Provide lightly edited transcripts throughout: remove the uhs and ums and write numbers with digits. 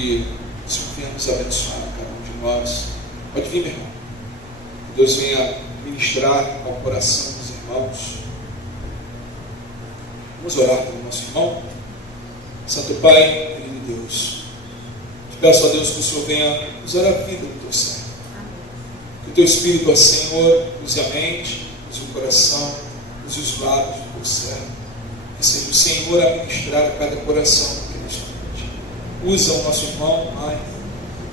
que o Senhor venha nos abençoar, cada um de nós. Pode vir, meu irmão. Que Deus venha ministrar ao coração dos irmãos. Vamos orar pelo nosso irmão. Santo Pai, querido Deus, te peço a Deus que o Senhor venha usar a vida do teu servo. Que o teu Espírito, ó Senhor, use a mente, use o coração, use os lábios do teu servo. Que seja o Senhor a ministrar a cada coração naquele instante. Usa o nosso irmão, Pai,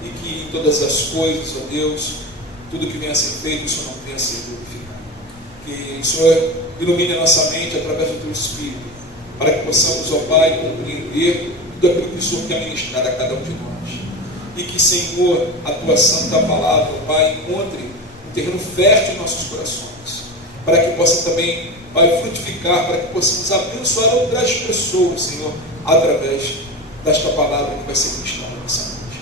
e que em todas as coisas, ó Deus, tudo que venha a ser feito, o Senhor não venha a ser glorificado. Que o Senhor ilumine a nossa mente através do teu Espírito, para que possamos, ó Pai, compreender tudo aquilo que o Senhor quer ministrar a cada um de nós. E que, Senhor, a tua santa palavra, ó Pai, encontre um terreno fértil em nossos corações, para que possa também, Pai, frutificar, para que possamos abençoar outras pessoas, Senhor, através desta palavra que vai ser ministrada nessa noite.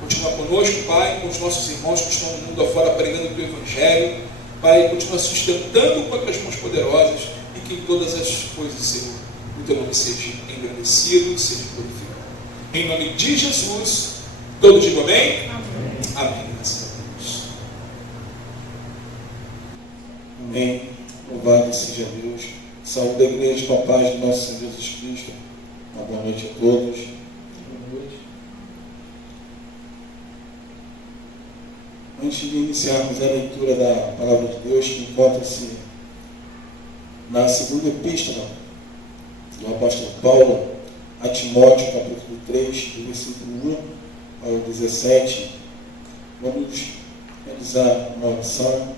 Continua conosco, Pai, com os nossos irmãos que estão no mundo afora pregando o teu Evangelho. Pai, continua sustentando com as tuas mãos poderosas, e que em todas as coisas, Senhor, o teu nome seja engrandecido, seja glorificado. Em nome de Jesus, todos digam amém? Amém. Amém. Graças a Deus. Amém. Louvado seja Deus. Saúde da igreja com a paz do nosso Senhor Jesus Cristo. Uma boa noite a todos. Boa noite. Antes de iniciarmos a leitura da palavra de Deus, que encontra-se na segunda epístola do apóstolo Paulo a Timóteo, capítulo 3, do versículo 1 ao 17, vamos realizar uma oração,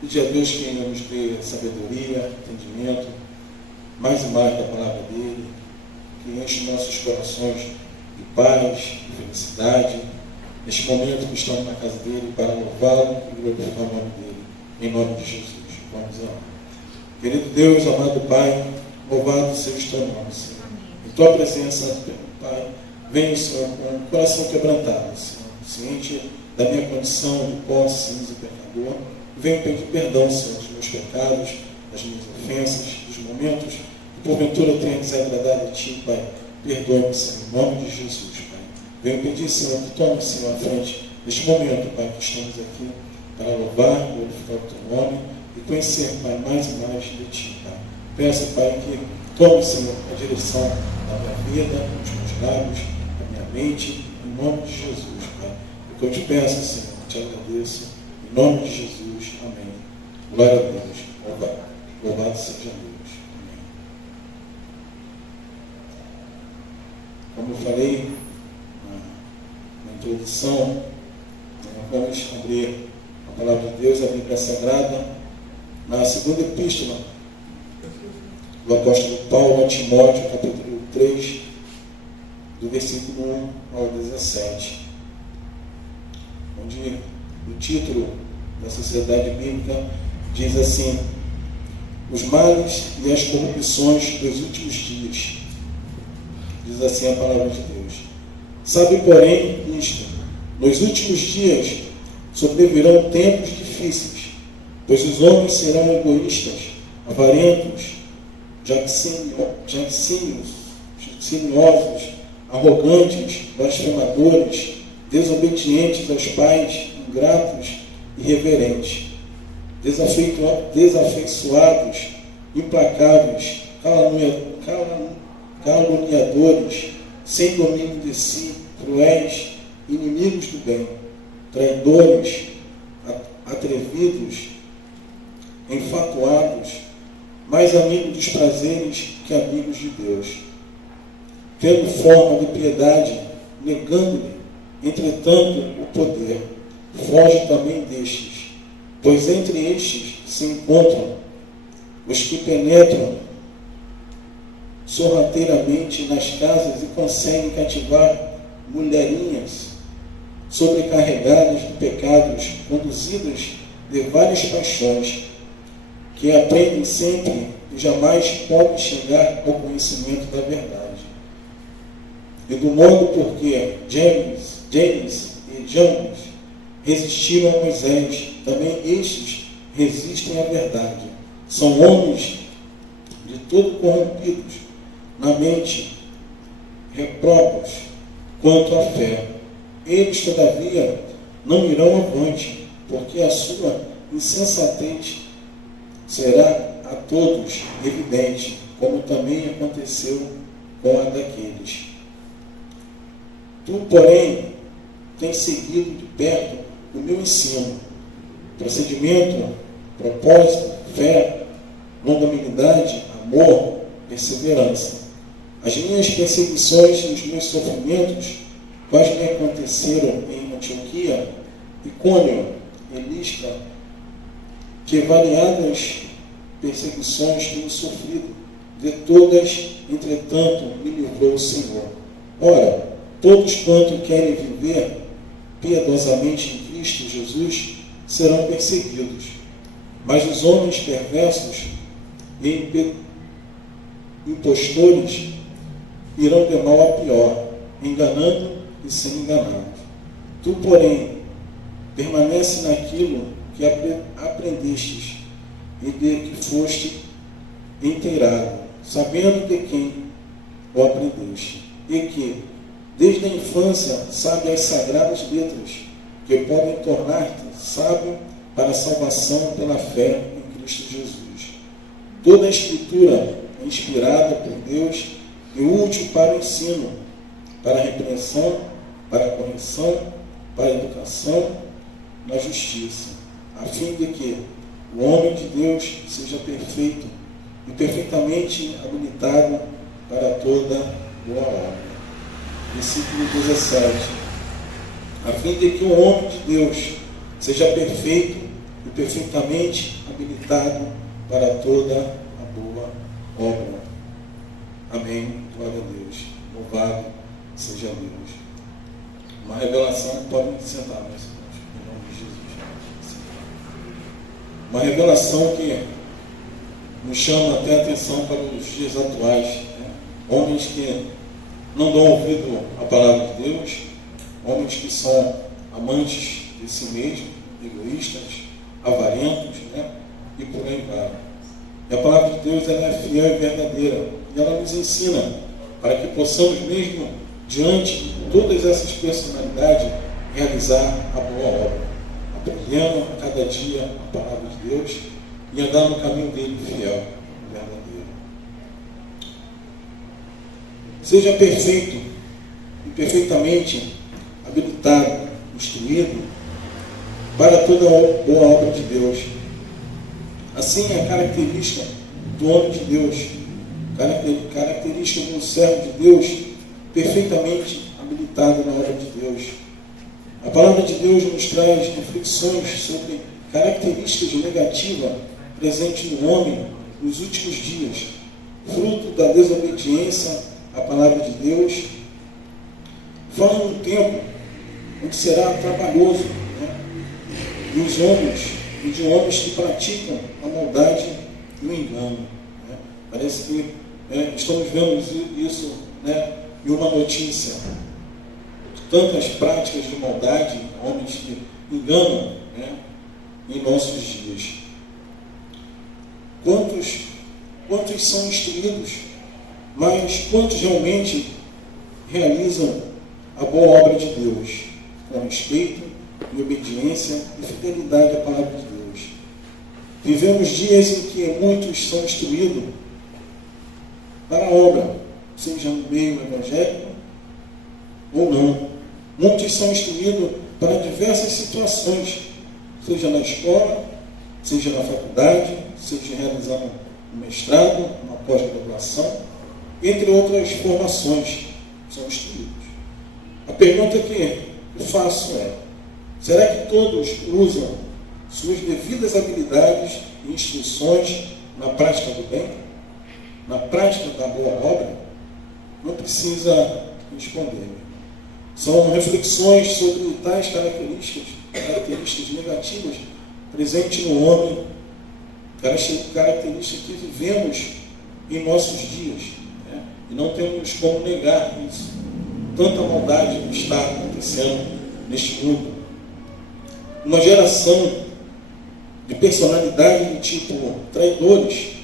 pedir a Deus que Ele nos dê sabedoria, entendimento, mais e mais da palavra dEle, que enche nossos corações de paz, de felicidade, neste momento que estamos na casa dEle, para louvá-lo e glorificar o nome dEle, em nome de Jesus. Vamos orar. Querido Deus, amado Pai, louvado seja o teu nome, Senhor. Em tua presença, Pai, venho, Senhor, com o coração quebrantado, Senhor, ciente da minha condição de pó, cinza e pecador. Venho pedir perdão, Senhor, dos meus pecados, das minhas ofensas, dos momentos que porventura eu tenha desagradado a Ti, Pai. Perdoe-me, Senhor, em nome de Jesus, Pai. Venho pedir, Senhor, que tome, Senhor, à frente neste momento, Pai, que estamos aqui para louvar, glorificar o Teu nome e conhecer, Pai, mais e mais de Ti, Pai. Peço, Pai, que tome, Senhor, a direção da minha vida, dos meus lábios, da minha mente, em nome de Jesus, Pai. O que eu te peço, Senhor, te agradeço, em nome de Jesus, amém. Glória a Deus, louvado seja Deus, amém. Como eu falei na introdução, vamos abrir a palavra de Deus, a Bíblia Sagrada, na segunda epístola do apóstolo Paulo a Timóteo, capítulo 3, do versículo 1 ao 17, onde o título da Sociedade Bíblica diz assim: os males e as corrupções dos últimos dias. Diz assim a palavra de Deus. Sabe, porém, isto: nos últimos dias sobrevirão tempos difíceis, pois os homens serão egoístas, avarentos, jacciniosos, arrogantes, blasfemadores, desobedientes aos pais, ingratos, irreverentes, desafeiçoados, implacáveis, caluniadores, sem domínio de si, cruéis, inimigos do bem, traidores, atrevidos, enfatuados, mais amigos dos prazeres que amigos de Deus, tendo forma de piedade, negando-lhe, entretanto, o poder. Foge também destes, pois entre estes se encontram os que penetram sorrateiramente nas casas e conseguem cativar mulherinhas sobrecarregadas de pecados, conduzidas de várias paixões, que aprendem sempre e jamais podem chegar ao conhecimento da verdade. E do modo porque James e Jannes resistiram a Moisés, também estes resistem à verdade. São homens de todo corrompidos, na mente, reprobos, quanto à fé. Eles, todavia, não irão avante, porque a sua insensatez será a todos evidente, como também aconteceu com a daqueles. Tu, porém, tens seguido de perto o meu ensino, procedimento, propósito, fé, longanimidade, amor, perseverança. As minhas perseguições e os meus sofrimentos, quais me aconteceram em Antioquia, Icônio e Listra, que variadas perseguições tenho sofrido, de todas, entretanto, me livrou o Senhor. Ora, todos quanto querem viver piedosamente em Cristo Jesus serão perseguidos, mas os homens perversos e impostores irão de mal a pior, enganando e sendo enganados. Tu, porém, permanece naquilo que aprendestes e de que foste inteirado, sabendo de quem o aprendeste, e que, desde a infância, sabe as sagradas letras, que podem tornar-te sábio para a salvação pela fé em Cristo Jesus. Toda a Escritura é inspirada por Deus e útil para o ensino, para a repreensão, para a correção, para a educação na justiça, a fim de que o homem de Deus seja perfeito e perfeitamente habilitado para toda boa obra. Versículo 17. A fim de que o homem de Deus seja perfeito e perfeitamente habilitado para toda a boa obra. Amém. Glória a Deus. Louvado seja Deus. Uma revelação, podem sentar, meus irmãos, em nome de Jesus. Uma revelação que nos chama até a atenção para os dias atuais, né? Homens que não dão ouvido à palavra de Deus, homens que são amantes de si mesmos, egoístas, avarentos, né? E por aí vai. E a palavra de Deus, ela é fiel e verdadeira, e ela nos ensina para que possamos mesmo, diante de todas essas personalidades, realizar a boa obra, aprendendo a cada dia a palavra de Deus e andar no caminho dele fiel e verdadeiro. Seja perfeito e perfeitamente habilitado, instruído para toda a boa obra de Deus. Assim é a característica do homem de Deus, característica do servo de Deus, perfeitamente habilitado na obra de Deus. A palavra de Deus nos traz reflexões sobre características negativas presentes no homem nos últimos dias, fruto da desobediência à palavra de Deus. Fala num tempo onde será trabalhoso, né? E de homens que praticam a maldade e o engano. Né? Parece que estamos vendo isso, né, em uma notícia. Tantas práticas de maldade, homens que enganam, né, em nossos dias. Quantos são instruídos, mas quantos realmente realizam a boa obra de Deus, com respeito e obediência e fidelidade à palavra de Deus? Vivemos dias em que muitos são instruídos para a obra, seja no meio evangélico ou não. Muitos são instruídos para diversas situações, seja na escola, seja na faculdade, seja realizando um mestrado, uma pós-graduação, entre outras formações, são instruídos. A pergunta que eu faço é: será que todos usam suas devidas habilidades e instruções na prática do bem? Na prática da boa obra? Não precisa responder. São reflexões sobre tais características negativas presentes no homem, características que vivemos em nossos dias, né? E não temos como negar isso. Tanta maldade está acontecendo neste mundo. Uma geração de personalidade do tipo traidores,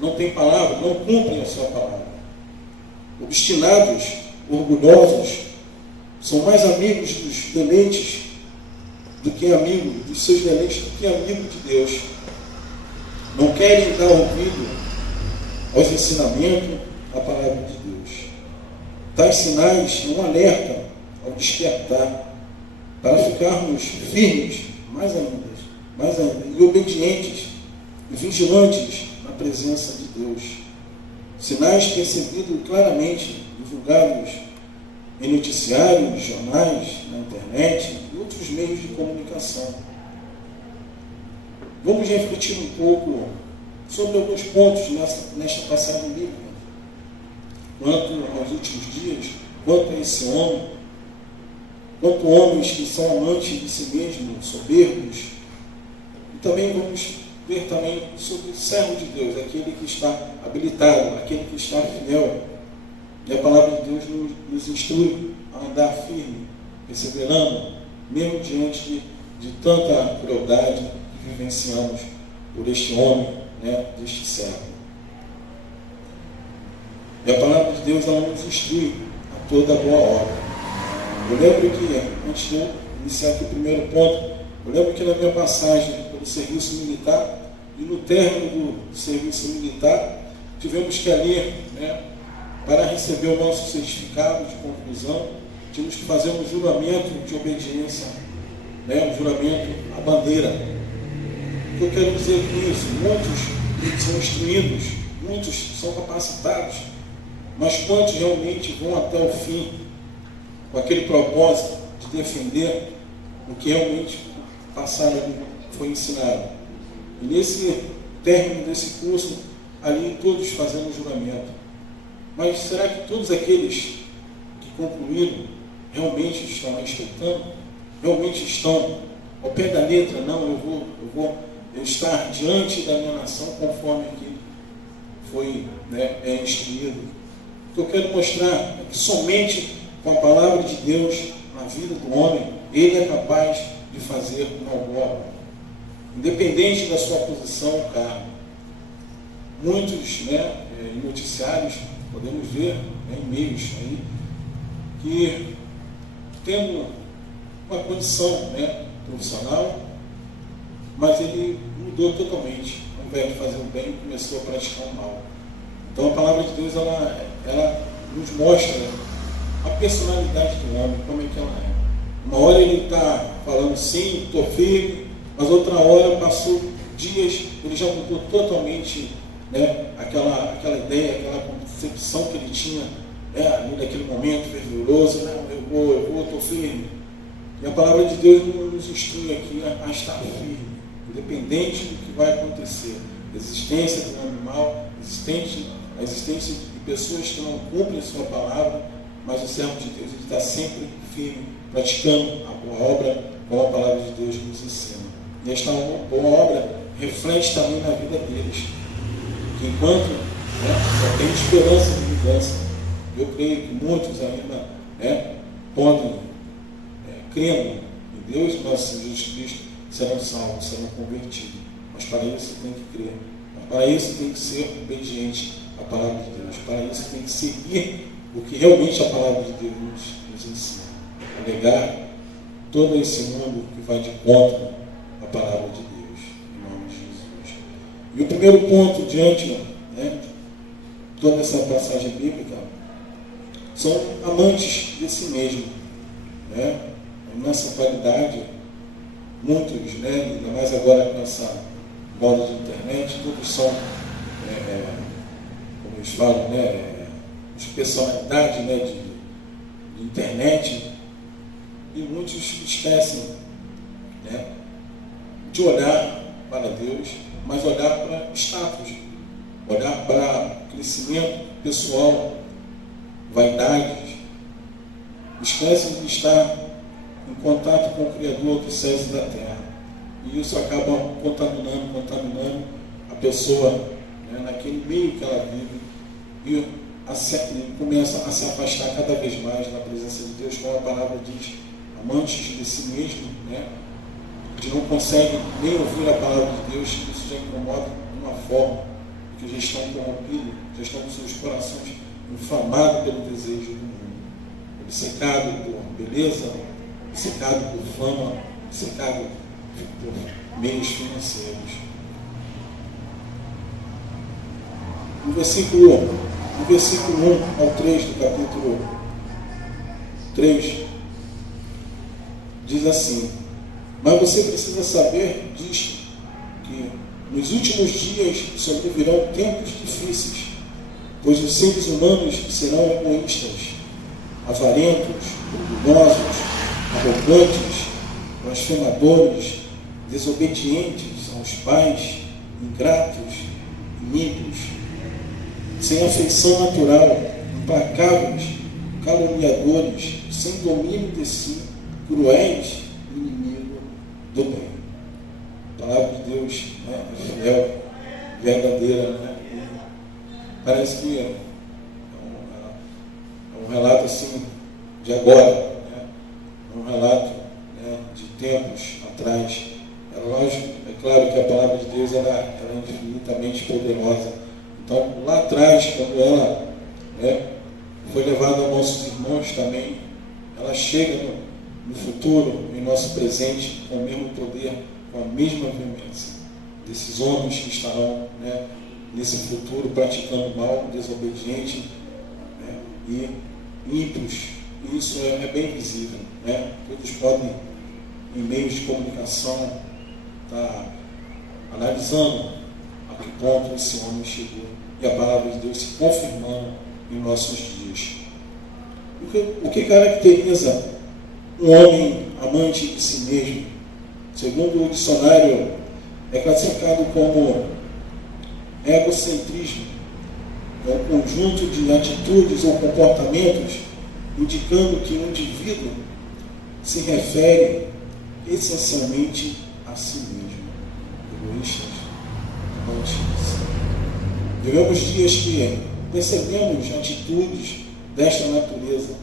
não tem palavra, não cumprem a sua palavra. Obstinados, orgulhosos, são mais amigos dos deleites do que amigos, dos seus deleites, do que amigos de Deus. Não querem dar ouvido aos ensinamentos da palavra de Deus. Tais sinais não alertam ao despertar, para ficarmos firmes mais ainda, e obedientes e vigilantes na presença de Deus. Sinais percebidos claramente, divulgados em noticiários, jornais, na internet e outros meios de comunicação. Vamos refletir um pouco sobre alguns pontos nesta passagem bíblica. Quanto aos últimos dias, quanto a esse homem, quanto homens que são amantes de si mesmos, soberbos. E também vamos ver também sobre o servo de Deus, aquele que está habilitado, aquele que está fiel. E a palavra de Deus nos instrui a andar firme, perseverando, mesmo diante de tanta crueldade que vivenciamos por este homem, deste servo. E a palavra de Deus, ela nos instrui a toda boa obra. Eu lembro que, antes de eu iniciar aqui o primeiro ponto, eu lembro que na minha passagem pelo serviço militar, e no término do serviço militar, tivemos que ali, para receber o nosso certificado de conclusão, tínhamos que fazer um juramento de obediência, um juramento à bandeira. O que eu quero dizer com isso? Muitos são instruídos, muitos são capacitados, mas quantos realmente vão até o fim com aquele propósito de defender o que realmente passaram ali, foi ensinado? E nesse término desse curso, ali todos fazendo juramento. Mas será que todos aqueles que concluíram realmente estão respeitando? Realmente estão ao pé da letra? Não, eu vou estar diante da minha nação conforme aqui foi instruído. O que eu quero mostrar é que somente com a palavra de Deus na vida do homem, ele é capaz de fazer uma boa obra, independente da sua posição ou cargo. Muitos em noticiários podemos ver em meios aí que, tendo uma condição profissional, mas ele mudou totalmente. Ao invés de fazer o bem, começou a praticar o mal. Então a palavra de Deus ela nos mostra a personalidade do homem, como é que ela é. Uma hora ele está falando sim, estou firme, mas outra hora, passou dias, ele já mudou totalmente aquela ideia, aquela concepção que ele tinha ali naquele momento fervoroso. Eu vou, estou firme. E a palavra de Deus nos instrui aqui a estar firme, independente do que vai acontecer. A existência do animal, a existência de pessoas que não cumprem a sua palavra, mas o servo de Deus ele está sempre firme, praticando a boa obra, como a palavra de Deus nos ensina. E esta boa obra reflete também na vida deles, que enquanto só tem esperança de mudança, eu creio que muitos ainda podem, crendo em Deus e nosso Senhor Jesus Cristo, serão salvos, serão convertidos. Mas para isso tem que crer, para isso tem que ser obediente à palavra de Deus, para isso tem que seguir o que realmente a palavra de Deus nos ensina, a negar todo esse mundo que vai de contra a palavra de Deus, em nome de Jesus. E o primeiro ponto diante de toda essa passagem bíblica são amantes de si mesmo. Nessa qualidade, muitos, ainda mais agora com essa moda de internet, todos são, como eles falam, de personalidade de internet, e muitos esquecem de olhar para Deus, mas olhar para status, olhar para crescimento pessoal, vaidades, esquecem de estar em contato com o Criador dos céus e da terra, e isso acaba contaminando a pessoa naquele meio que ela vive, e começa a se afastar cada vez mais da presença de Deus, como a palavra diz, amantes de si mesmo, que não conseguem nem ouvir a palavra de Deus, que isso já incomoda de uma forma, que já estão corrompidos, já estão com seus corações inflamados pelo desejo do mundo, obcecados por beleza, obcecado por fama, obcecado por meios financeiros. No versículo 1 ao 3 do capítulo 3, diz assim: mas você precisa saber disto, que nos últimos dias sobrevirão tempos difíceis, pois os seres humanos serão egoístas, avarentos, orgulhosos, arrogantes, blasfemadores, desobedientes aos pais, ingratos, iníquos, sem afeição natural, implacáveis, caluniadores, sem domínio de si, cruéis, inimigo do bem. A palavra de Deus, né, é fiel, verdadeira, né? Parece que é um relato assim de agora, né? Um relato, né, de tempos atrás. É lógico, é claro que a palavra de Deus ela é infinitamente poderosa. Então, lá atrás, quando ela, né, foi levada aos nossos irmãos também, ela chega no futuro, em nosso presente, com o mesmo poder, com a mesma veemência desses homens que estarão, né, nesse futuro praticando mal, desobediente, né, e ímpios. Isso é bem visível, né? Todos podem, em meios de comunicação, estar analisando a que ponto esse homem chegou e a palavra de Deus se confirmando em nossos dias. O que caracteriza um homem amante de si mesmo? Segundo o dicionário, é classificado como egocentrismo. É um conjunto de atitudes ou comportamentos indicando que o indivíduo se refere essencialmente a si mesmo. Egoístas, amantes de si. Vivemos dias que percebemos atitudes desta natureza.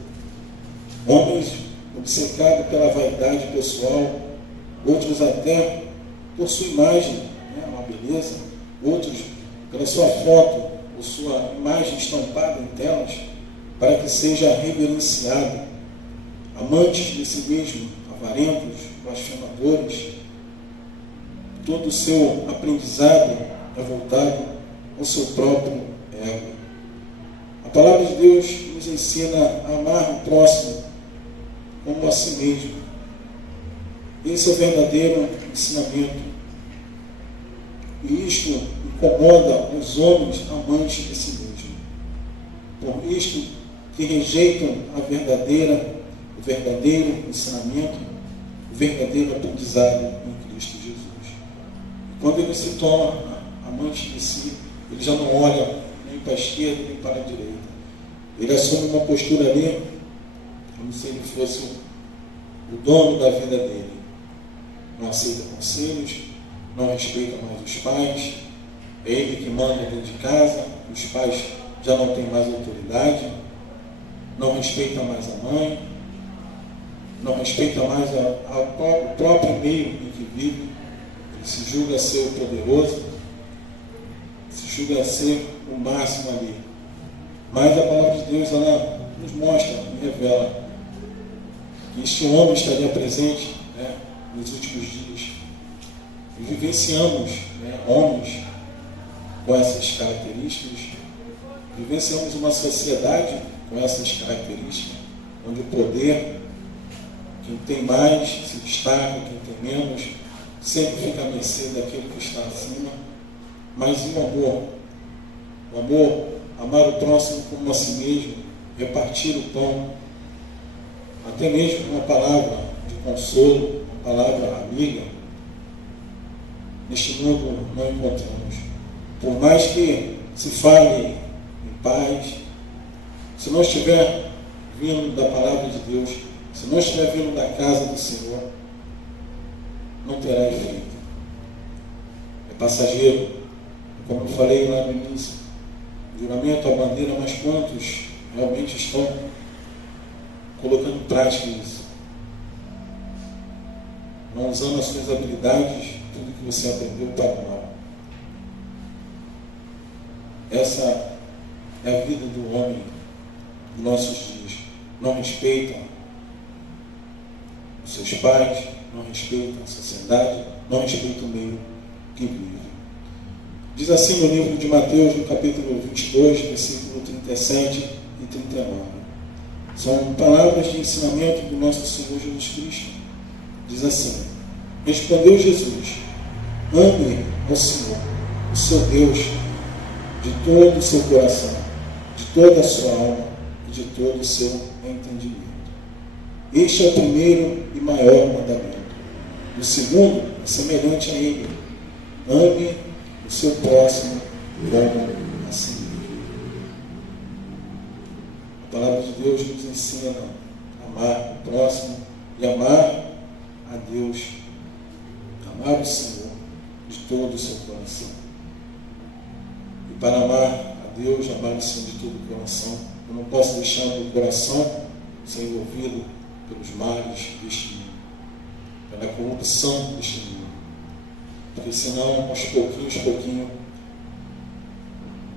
Homens obcecados pela vaidade pessoal, outros até por sua imagem, né, uma beleza, outros pela sua foto ou sua imagem estampada em telas, para que seja reverenciado. Amantes de si mesmo, avarentos, blasfemadores, todo o seu aprendizado é voltado ao seu próprio ego. A palavra de Deus nos ensina a amar o próximo como a si mesmo. Esse é o verdadeiro ensinamento. E isto incomoda os homens amantes de si mesmo. Por isto que rejeitam o verdadeiro ensinamento, o verdadeiro aprendizado em Cristo Jesus. Quando ele se torna amante de si, ele já não olha nem para a esquerda nem para a direita. Ele assume uma postura ali, como se ele fosse o dono da vida dele. Não aceita conselhos, não respeita mais os pais, é ele que manda dentro de casa, os pais já não têm mais autoridade, não respeita mais a mãe, não respeita mais o próprio meio em que vive. Ele se julga ser o poderoso, se julga ser o máximo ali. Mas a palavra de Deus, ela nos mostra e revela que este homem estaria presente, né, nos últimos dias. E vivenciamos, né, homens com essas características, vivenciamos uma sociedade com essas características, onde o poder, quem tem mais se destaca, quem tem menos sempre fica à mercê daquele que está acima. Mas e o amor? O amor, amar o próximo como a si mesmo, repartir o pão, até mesmo uma palavra de consolo, uma palavra amiga, neste mundo não encontramos. Por mais que se fale em paz, se não estiver vindo da palavra de Deus, se não estiver vindo da casa do Senhor, não terá efeito. É passageiro, como eu falei lá no início, juramento à bandeira, mas quantos realmente estão colocando em prática isso? Não usando as suas habilidades, tudo que você aprendeu para o mal. Essa é a vida do homem dos nossos dias. Não respeitam seus pais, não respeita a sociedade, não respeita o meio que vive. Diz assim no livro de Mateus, no capítulo 22, versículo 37 e 39. São palavras de ensinamento do nosso Senhor Jesus Cristo. Diz assim: respondeu Jesus: ame ao Senhor, o seu Deus, de todo o seu coração, de toda a sua alma e de todo o seu entendimento. Este é o primeiro e maior mandamento. O segundo é semelhante a ele: ame o seu próximo como a si mesmo. A palavra de Deus nos ensina a amar o próximo e amar a Deus, amar o Senhor de todo o seu coração. E para amar a Deus, amar o Senhor de todo o coração, eu não posso deixar meu coração ser envolvido pelos males deste mundo, pela corrupção deste mundo. Porque senão, aos pouquinho,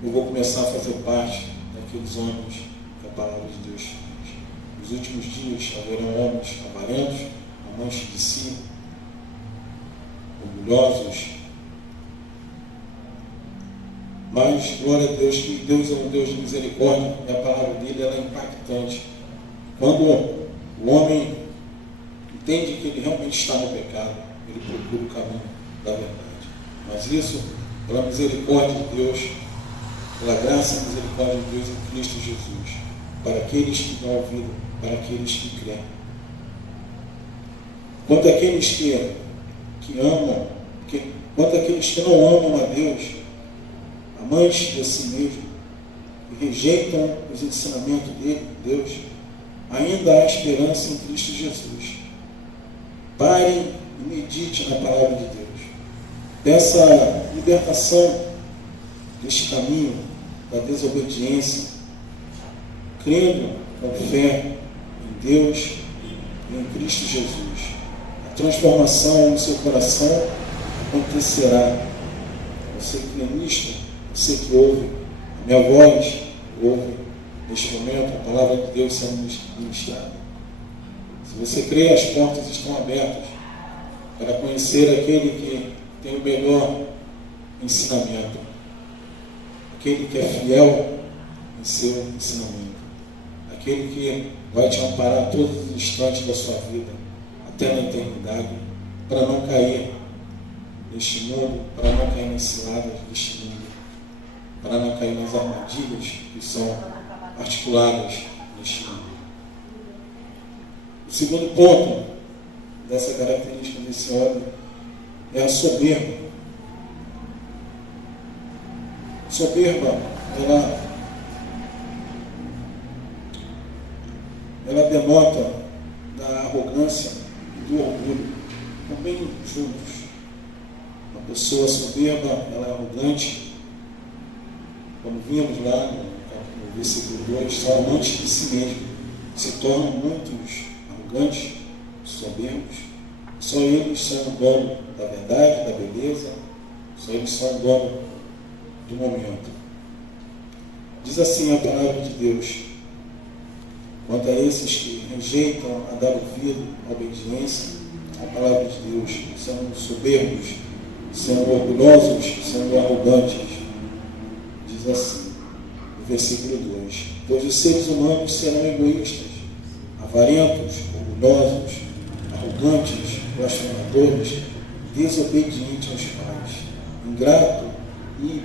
eu vou começar a fazer parte daqueles homens que a palavra de Deus diz. Nos últimos dias haverão homens avarentos, amantes de si, orgulhosos. Mas, glória a Deus, que Deus é um Deus de misericórdia e a palavra dele ela é impactante. Quando o homem entende que ele realmente está no pecado, ele procura o caminho da verdade. Mas isso, pela misericórdia de Deus, pela graça e misericórdia de Deus em Cristo Jesus, para aqueles que dão ouvido, para aqueles que creem. Quanto àqueles que amam, quanto àqueles que não amam a Deus, amantes de si mesmo, e rejeitam os ensinamentos dele, Deus, ainda há esperança em Cristo Jesus. Parem e medite na palavra de Deus. Dessa libertação deste caminho da desobediência, crendo com fé em Deus e em Cristo Jesus. A transformação no seu coração acontecerá. Você que é nisto, você que ouve a minha voz, ouve neste momento a palavra de Deus sendo ministrada. Se você crê, as portas estão abertas para conhecer aquele que tem o melhor ensinamento, aquele que é fiel em seu ensinamento, aquele que vai te amparar todos os instantes da sua vida, até na eternidade, para não cair neste mundo, para não cair nas ciladas deste mundo, para não cair nas armadilhas que são articuladas neste mundo. O segundo ponto dessa característica desse homem é a soberba. Soberba, ela denota da arrogância e do orgulho, também juntos. Uma pessoa soberba, ela é arrogante, como vimos lá no versículo 2, são amantes de si mesmo, se tornam muitos arrogantes, soberbos. Só eles são o dono da verdade, da beleza, só eles são o dono do momento. Diz assim a palavra de Deus: quanto a esses que rejeitam a dar ouvido à obediência à palavra de Deus, são soberbos, são orgulhosos, são arrogantes. Diz assim, no versículo 2: pois os seres humanos serão egoístas, avarentos, orgulhosos, arrogantes, blasfemadores, desobedientes aos pais, ingrato e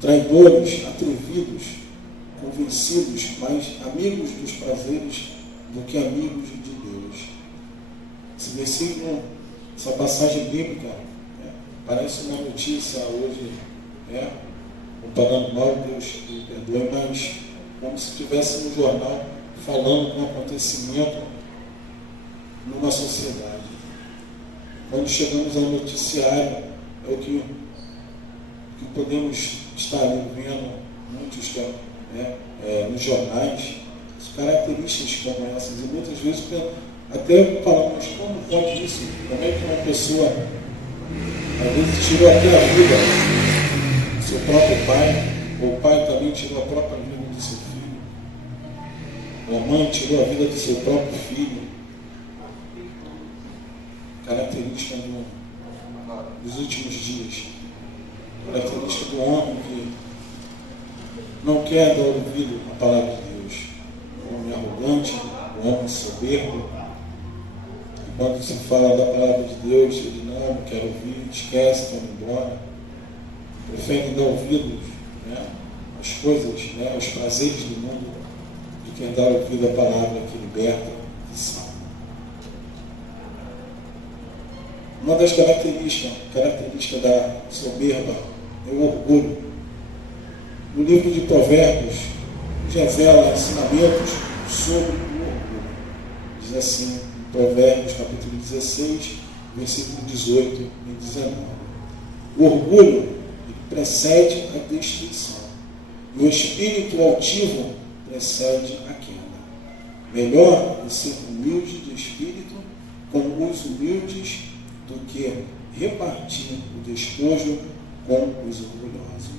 traidores, atrevidos, convencidos, mais amigos dos prazeres do que amigos de Deus. Esse versículo, essa passagem bíblica, parece uma notícia hoje, não pagando mal, Deus me perdoe, mas como se estivesse no jornal falando de um acontecimento numa sociedade. Quando chegamos ao noticiário, é o que podemos estar vendo muitos nos jornais, características como essas, e muitas vezes até falamos, como pode isso? Como é que uma pessoa às vezes tirou até a vida do seu próprio pai, ou o pai também tirou a própria vida do seu filho, ou a mãe tirou a vida do seu próprio filho, característica dos últimos dias, característica do homem que não quer dar ouvido à palavra de Deus, o homem arrogante, o homem soberbo. E quando se fala da palavra de Deus, ele não quer ouvir, esquece, quer ir embora, prefere dar ouvidos, né, às coisas, né, aos prazeres do mundo, do que dar ouvido à palavra que liberta, que salva. Uma das características da soberba é o orgulho. No livro de Provérbios, revela ensinamentos sobre o orgulho. Diz assim, em Provérbios, capítulo 16, versículo 18 e 19. O orgulho precede a destruição, e o espírito altivo precede a queda. Melhor é ser humilde de espírito com os humildes do que repartir o despojo com os orgulhosos.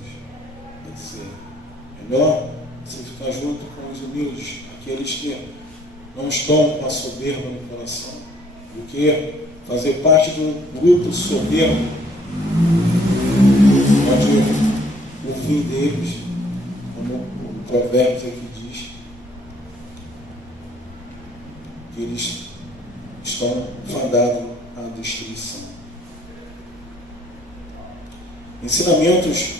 Quer dizer, melhor você ficar junto com os humildes, aqueles que não estão com a soberba no coração, do que fazer parte do grupo soberbo, onde o fim deles, como o Provérbios aqui diz, que eles estão fadados à destruição. Ensinamentos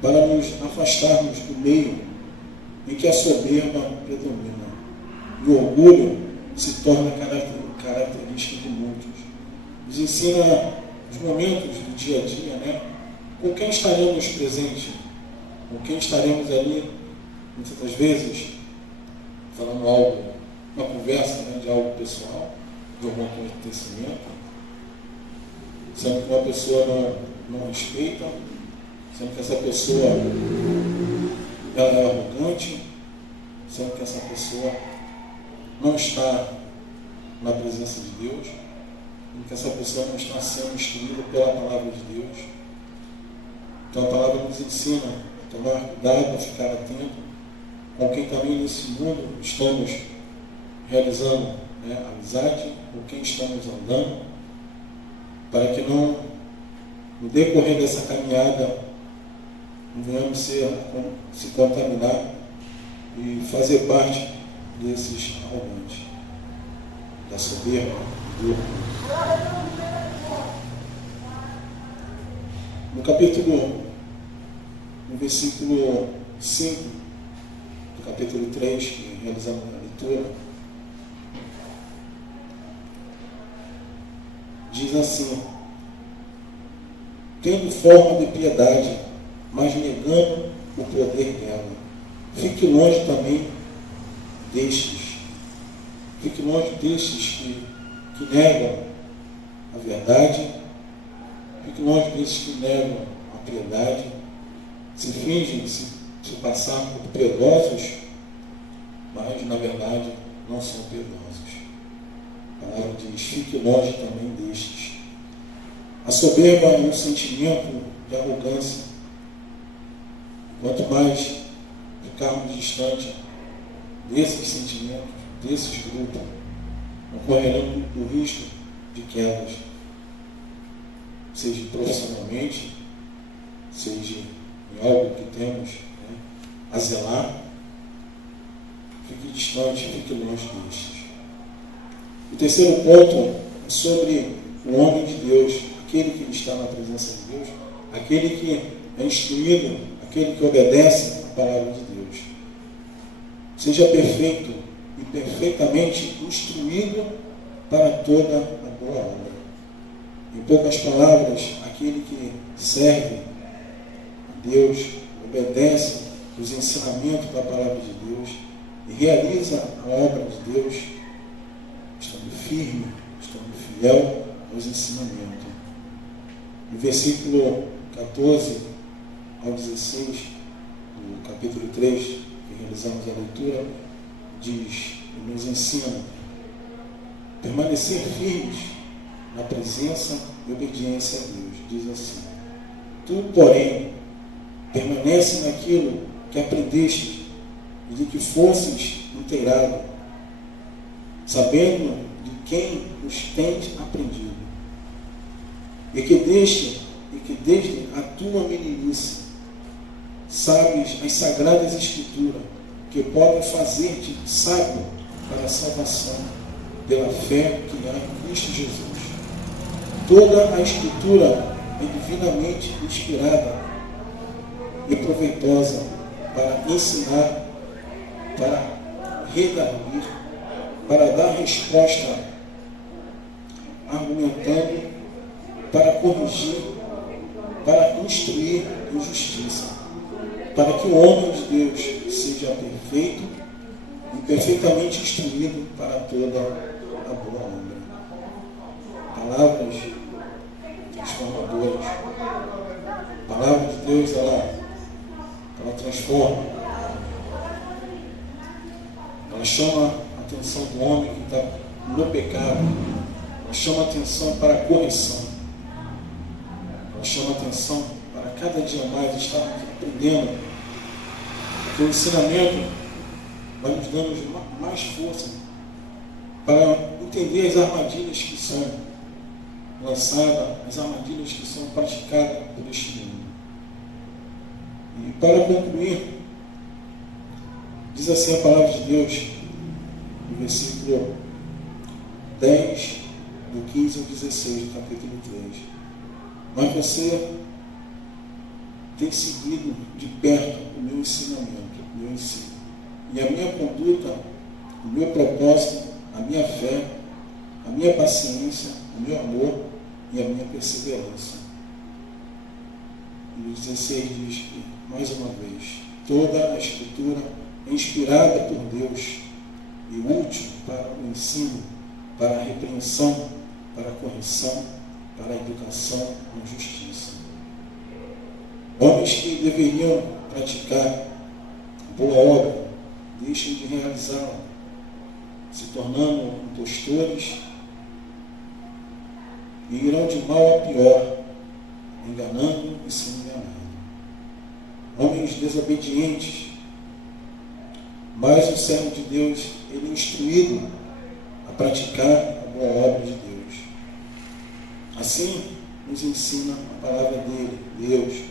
para nos afastarmos do meio em que a soberba predomina. E o orgulho se torna característica de muitos. Nos ensina os momentos do dia a dia, né? Com quem estaremos presentes, com quem estaremos ali, muitas das vezes, falando algo, uma conversa, né, de algo pessoal, de algum acontecimento, sendo que uma pessoa não respeita, sendo que essa pessoa ela é arrogante, sendo que essa pessoa não está na presença de Deus, sendo que essa pessoa não está sendo instruída pela palavra de Deus. Então a palavra nos ensina a tomar cuidado, a ficar atento com quem também nesse mundo estamos realizando, né, amizade, com quem estamos andando, para que não, no decorrer dessa caminhada, não venhamos se contaminar e fazer parte desses arrogantes, da soberba, do orgulho. No versículo 5 do capítulo 3, que realizamos a leitura, diz assim: tendo forma de piedade, mas negando o poder dela. Fique longe também destes. Fique longe destes que negam a verdade. Fique longe destes que negam a piedade. Se fingem se passar por piedosos, mas na verdade não são piedosos. A palavra diz: fique longe também destes. A soberba é um sentimento de arrogância. Quanto mais ficarmos distantes desses sentimentos, desses grupos, não correremos o risco de quedas, seja profissionalmente, seja em algo que temos, né, a zelar. Fique distante, fique longe destes. O terceiro ponto é sobre o homem de Deus, aquele que está na presença de Deus, aquele que é instruído, aquele que obedece à palavra de Deus. Seja perfeito e perfeitamente instruído para toda a boa obra. Em poucas palavras, aquele que serve a Deus, obedece os ensinamentos da palavra de Deus e realiza a obra de Deus, estando firme, estando fiel aos ensinamentos. No versículo 14 ao 16 do capítulo 3, que realizamos a leitura, diz e nos ensina: permanecer firmes na presença e obediência a Deus. Diz assim: tu, porém, permanece naquilo que aprendeste e de que fosses inteirado, sabendo de quem os tens aprendido, e que desde a tua meninice sabes as sagradas escrituras, que podem fazer-te sábio para a salvação, pela fé que há em Cristo Jesus. Toda a escritura é divinamente inspirada e proveitosa para ensinar, para redarguir, para dar resposta, argumentando, para corrigir, para instruir em justiça, para que o homem de Deus seja perfeito e perfeitamente instruído para toda a boa obra. Palavras transformadoras. A palavra de Deus, ela transforma. Ela chama a atenção do homem que está no pecado. Ela chama a atenção para a correção. Ela chama a atenção para cada dia mais estar aprendendo. Porque o ensinamento vai nos dando mais força para entender as armadilhas que são lançadas, as armadilhas que são praticadas por este mundo. E para concluir, diz assim a palavra de Deus, no versículo 10, do 15 ao 16, do capítulo 3. Mas você tem seguido de perto o meu ensinamento, o meu ensino. E a minha conduta, o meu propósito, a minha fé, a minha paciência, o meu amor e a minha perseverança. E o 16 diz que, mais uma vez, toda a Escritura é inspirada por Deus e útil para o ensino, para a repreensão, para a correção, para a educação na justiça. Homens que deveriam praticar boa obra, deixem de realizá-la, se tornando impostores e irão de mal a pior, enganando e sendo enganados. Homens desobedientes, mas o servo de Deus, ele é instruído a praticar a boa obra de Deus. Assim nos ensina a palavra dele, Deus.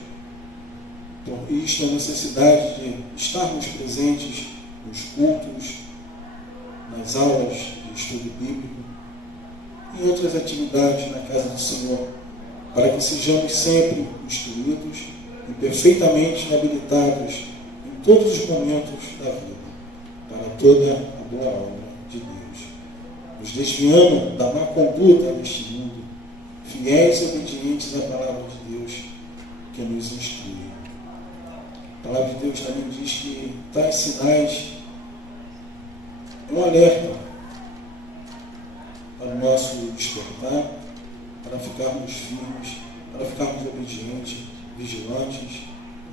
Por isto, a necessidade de estarmos presentes nos cultos, nas aulas de estudo bíblico e outras atividades na casa do Senhor, para que sejamos sempre instruídos e perfeitamente habilitados em todos os momentos da vida, para toda a boa obra de Deus, nos desviando da má conduta deste mundo, fiéis e obedientes à palavra de Deus que nos instrui. A palavra de Deus também diz que tais sinais é um alerta para o nosso despertar, para ficarmos firmes, para ficarmos obedientes, vigilantes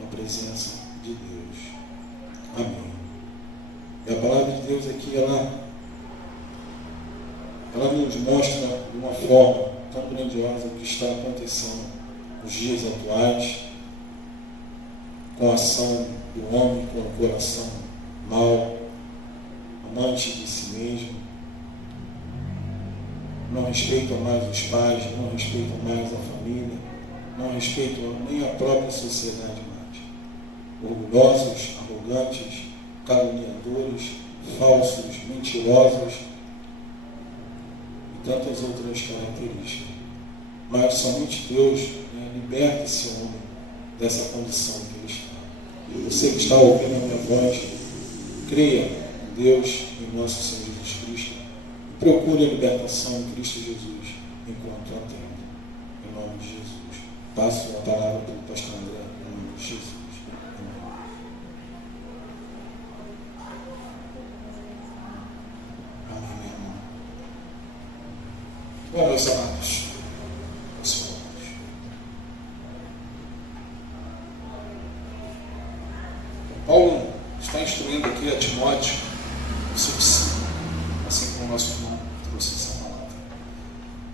na presença de Deus. Amém. E a palavra de Deus aqui, ela nos mostra de uma forma tão grandiosa o que está acontecendo nos dias atuais, com a ação do homem com o coração mau, amante de si mesmo, não respeitam mais os pais, não respeitam mais a família, não respeitam nem a própria sociedade mais. Orgulhosos, arrogantes, caluniadores, falsos, mentirosos e tantas outras características. Mas somente Deus liberta esse homem dessa condição que ele está. E você que está ouvindo a minha voz, creia em Deus, em nosso Senhor Jesus Cristo, e procure a libertação em Cristo Jesus enquanto há tempo. Em nome de Jesus. Passo a palavra para o pastor André, em nome de Jesus. Amém, meu irmão. Bom, meus amados, Paulo está instruindo aqui a Timóteo o seu ensino, assim como o nosso irmão trouxe essa palavra.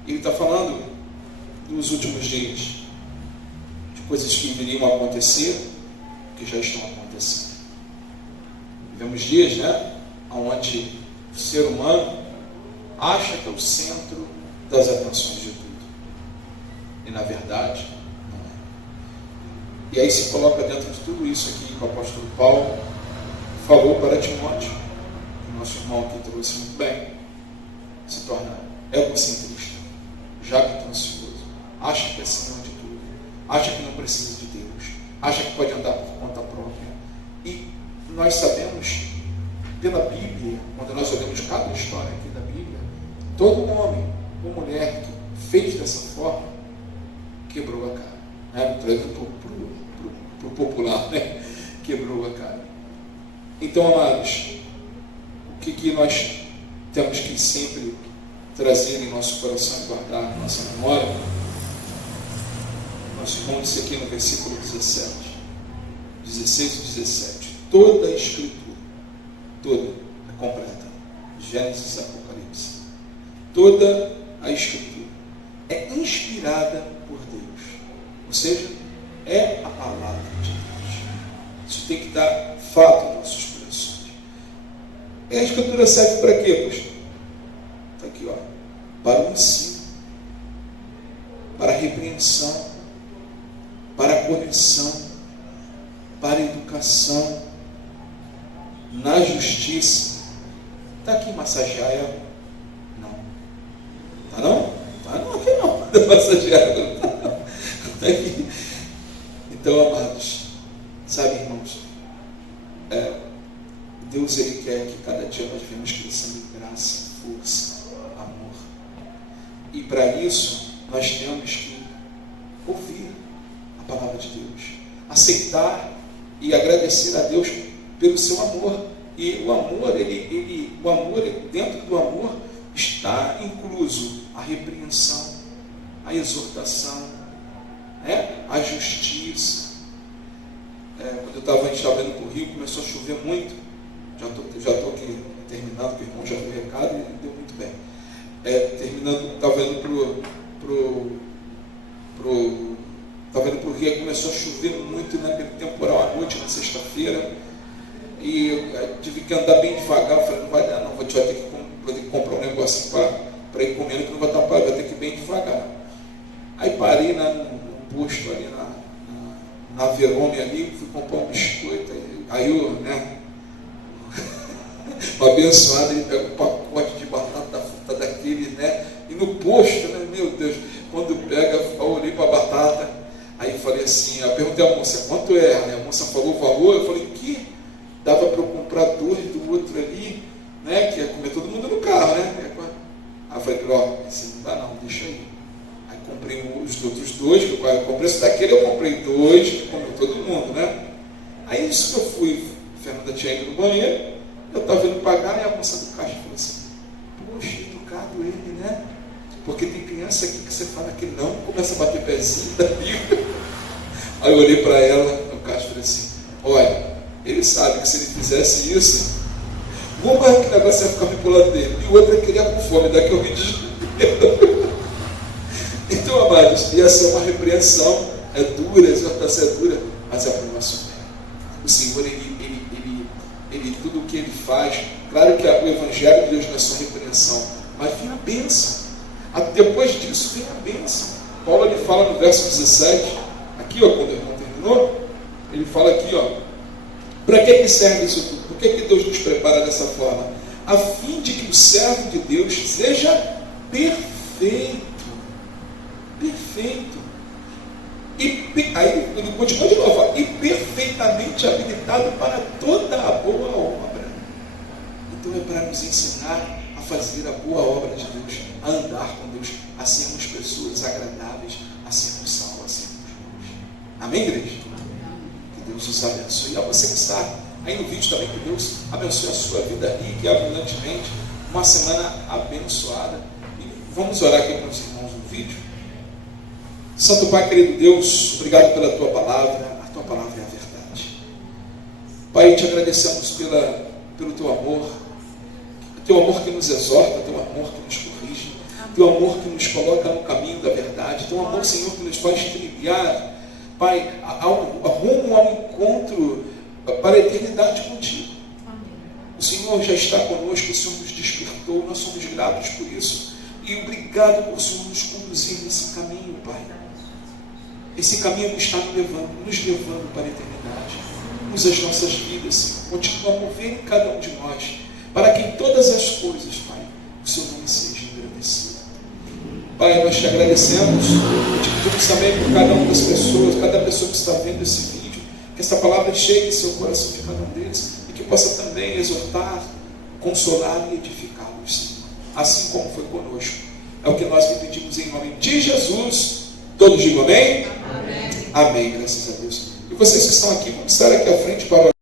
Ele está falando dos últimos dias, de coisas que viriam a acontecer, que já estão acontecendo. Vivemos dias, onde o ser humano acha que é o centro das atenções de tudo. E na verdade, não é. E aí se coloca dentro de tudo isso aqui que o apóstolo Paulo falou para Timóteo, que nosso irmão aqui trouxe muito bem, se torna egocentrista, jactancioso, acha que é senhor de tudo, acha que não precisa de Deus, acha que pode andar por conta própria. E nós sabemos, pela Bíblia, quando nós olhamos cada história aqui da Bíblia, todo homem ou mulher que fez dessa forma, quebrou a cara. Né? Trazendo para o popular, né? Quebrou a cara. Então, amados, o que nós temos que sempre trazer em nosso coração e guardar na nossa memória? Nosso irmão disse aqui no versículo 16 e 17, toda a Escritura, toda, é completa, Gênesis e Apocalipse, toda a Escritura é inspirada por Deus, ou seja, é a palavra de Deus. Isso tem que dar fato aos nossos corações. E a Escritura serve para quê, pastor? Está aqui, ó, para o ensino, para a repreensão, para a correção, para a educação, na justiça. Está aqui massagear ela? Não. Está não? Está não, aqui não. Está massagear ela. Está aqui. Então, amados, sabe, irmãos, Deus, Ele quer que cada dia nós venhamos crescendo em graça, força, amor. E para isso, nós temos que ouvir a palavra de Deus, aceitar e agradecer a Deus pelo seu amor. E o amor, dentro do amor está incluso a repreensão, a exortação, a justiça. Quando a gente estava indo para o Rio, começou a chover muito. Já estou aqui terminando, porque o irmão já deu o recado e deu muito bem. Terminando, estava indo para o Rio, começou a chover muito, né, aquele temporal à noite, na sexta-feira. E eu tive que andar bem devagar. Eu falei, não vai dar não, vou ter que comprar um negócio para ir comendo, que não vai dar para, vai ter que ir bem devagar. Aí parei no posto ali na Verome ali, fui comprar um biscoito, aí eu, né, o abençoado, ele pega um pacote de batata frita daquele, né, e no posto, né, meu Deus, quando pega, eu olhei para a batata, aí falei assim, eu perguntei à moça, quanto é? A moça falou o valor, eu falei, que? Dava para eu comprar 2 do outro ali, né, que ia comer todo mundo no carro, né? Aí eu falei, ó, esse não dá não, deixa aí. Aí comprei os outros 2, que eu comprei esse daquele, eu comprei 2, que comeu todo mundo, né? Aí isso que eu fui, a Fernanda tinha ido no banheiro, eu estava indo pagar, e a moça do caixa falou assim, poxa, educado ele, né? Porque tem criança aqui que você fala que não, começa a bater pezinho da Bíblia. Aí eu olhei para ela, no caixa, e falei assim, olha, ele sabe que se ele fizesse isso, uma que negócio ia ficar pulando dele, e o outro ia criar com fome, daqui ao Rio de Janeiro. Então, amados, ia ser uma repreensão, é dura, a exortação é dura, mas é para o nosso bem. O Senhor, ele tudo o que Ele faz, claro que o Evangelho de Deus não é só repreensão, mas vem a bênção. Depois disso vem a bênção. Paulo, ele fala no verso 17, aqui, ó, quando o irmão terminou, ele fala aqui, ó, para que serve isso tudo? Por que Deus nos prepara dessa forma? A fim de que o servo de Deus seja perfeito. Perfeito. Aí ele continua de novo. E perfeitamente habilitado para toda a boa obra. Então é para nos ensinar a fazer a boa obra de Deus, a andar com Deus, a sermos pessoas agradáveis, a sermos salvos, a sermos bons. Amém, igreja? Deus os abençoe. E a você que está aí no vídeo também, que Deus abençoe a sua vida rica e abundantemente. Uma semana abençoada. E vamos orar aqui com os irmãos no vídeo. Santo Pai, querido Deus, obrigado pela Tua palavra. A Tua palavra é a verdade. Pai, te agradecemos pelo Teu amor. Teu amor que nos exorta, Teu amor que nos corrige, Teu amor que nos coloca no caminho da verdade, Teu amor, Senhor, que nos faz trilhar, Pai, rumo ao encontro para a eternidade contigo. O Senhor Senhor já está conosco, o Senhor nos despertou, nós somos gratos por isso. E obrigado por o Senhor nos conduzir nesse caminho, Pai. Esse caminho que está nos levando para a eternidade. Usa as nossas vidas, Senhor. Continua a mover em cada um de nós, para que em todas as coisas, Pai, o Seu nome seja engrandecido. Pai, nós te agradecemos, te pedimos também por cada uma das pessoas, cada pessoa que está vendo esse vídeo, que essa palavra chegue em seu coração de cada um deles, e que possa também exortar, consolar e edificá-los, Senhor. Assim como foi conosco. É o que nós lhe pedimos em nome de Jesus. Todos digam amém? Amém. Amém, graças a Deus. E vocês que estão aqui, vamos estar aqui à frente para